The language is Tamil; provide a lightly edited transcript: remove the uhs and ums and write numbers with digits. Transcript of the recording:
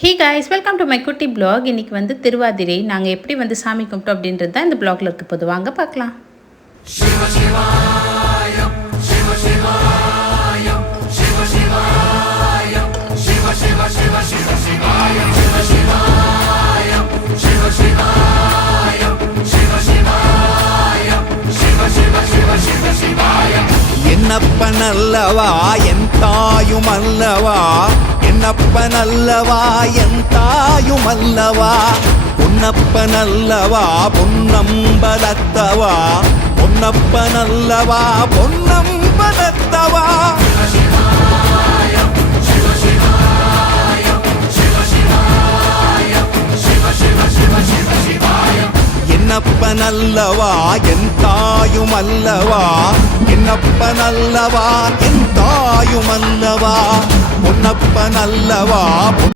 Hey guys, welcome to my குட்டி பிளாக். இன்றைக்கி வந்து திருவாதிரை நாங்கள் எப்படி வந்து சாமி கும்பிட்டோம் அப்படின்றது தான் இந்த பிளாகில் இருக்க போது. வாங்க பார்க்கலாம். என்னப்பனல்லவா என் தாயுமல்லவா, என்னப்பனல்லவா என் தாயுமல்லவா, பொன்னப்பனல்லவா பொன்னம்பலத்தவா, பொன்னப்பனல்லவா பொன்னம்பலத்தவா. என்னப்பனல்லவா என் தாயுமல்லவா, என்னப்பனல்லவா என் தாயுமல்லவா, பொன்னப்பனல்லவா